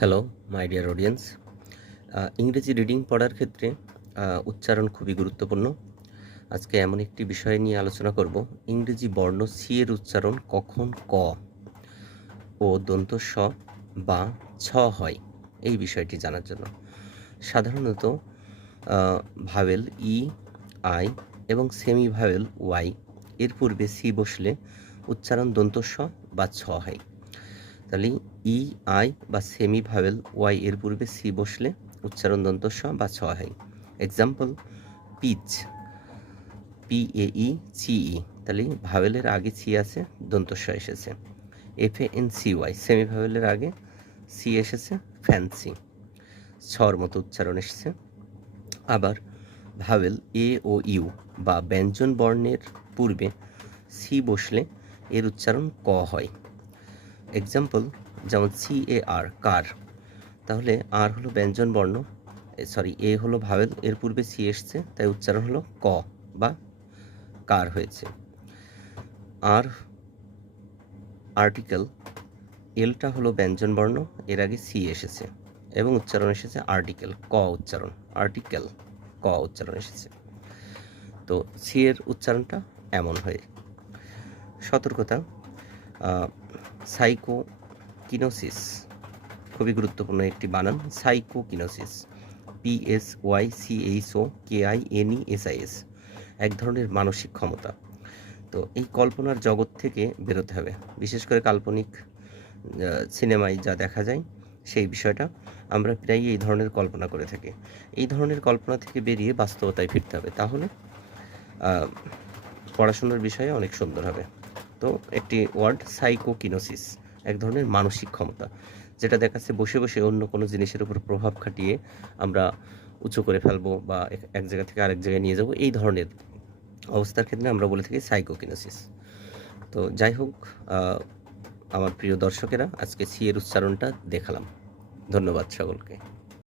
Hello my dear audience. ইংরেজি reading পড়ার ক্ষেত্রে উচ্চারণ খুবই গুরুত্বপূর্ণ। আজকে এমন একটি বিষয় নিয়ে আলোচনা করব, ইংরেজি বর্ণ সি এর উচ্চারণ কখন ক ও দন্ত স বা ছ হয়, এই বিষয়টি জানার জন্য। সাধারণত ভাওয়েল ই, আই এবং সেমি ভাওয়েল ওয়াই এর পূর্বে সি বসলে উচ্চারণ দন্ত স বা ছ হয়। তাহলে ই, আই বা সেমি ভাওয়েল ওয়াই এর পূর্বে সি বসলে উচ্চারণ দন্ত স বা ছ হয়। এক্সাম্পল, পিচ, PAE CE, তাহলে ভাওয়েলের আগে সি আছে, দন্ত স এসেছে। FANCY, সেমি ভাওয়েলের আগে সি এসেছে, ফ্যান্সি, ছর মতো উচ্চারণ এসেছে। আবার ভাওয়েল এ ও ইউ বা ব্যঞ্জন বর্ণের পূর্বে সি বসলে এর উচ্চারণ ক হয়। এক্সাম্পল, যেমন CAR, কার, তাহলে আর হলো ব্যঞ্জন বর্ণ, এ হলো ভাওয়েল, এর পূর্বে সি এসছে, তাই উচ্চারণ হলো ক বা কার হয়েছে। আর আর্টিকেল, এলটা হলো ব্যঞ্জন বর্ণ, এর আগে সি এসেছে এবং উচ্চারণ এসেছে আর্টিকেল, ক উচ্চারণ, আর্টিকেল, ক উচ্চারণ এসেছে। তো সি এর উচ্চারণটা এমন হয়। সতর্কতা, সাইকোকিনোসিস খুবই গুরুত্বপূর্ণ একটি বানান, সাইকোকিনোসিস, PSYCHOKINESIS, এক ধরনের মানসিক ক্ষমতা। তো এই কল্পনার জগৎ থেকে বেরোতে হবে, বিশেষ করে কাল্পনিক সিনেমায় যা দেখা যায় সেই বিষয়টা আমরা প্রায়ই এই ধরনের কল্পনা করে থাকি। এই ধরনের কল্পনা থেকে বেরিয়ে বাস্তবতায় ফিরতে হবে, তাহলে পড়াশোনার বিষয়ে অনেক সুন্দর হবে। তো একটি ওয়ার্ড, সাইকোকিনোসিস, এক ধরনের মানসিক ক্ষমতা, যেটা দেখাচ্ছে বসে বসে অন্য কোনো জিনিসের উপর প্রভাব খাটিয়ে আমরা উঁচু করে ফেলবো বা এক জায়গা থেকে আরেক জায়গায় নিয়ে যাব, এই ধরনের অবস্থার ক্ষেত্রে আমরা বলে থাকি সাইকোকিনোসিস। তো যাই হোক, আমার প্রিয় দর্শকেরা, আজকে সি এর উচ্চারণটা দেখালাম। ধন্যবাদ সকলকে।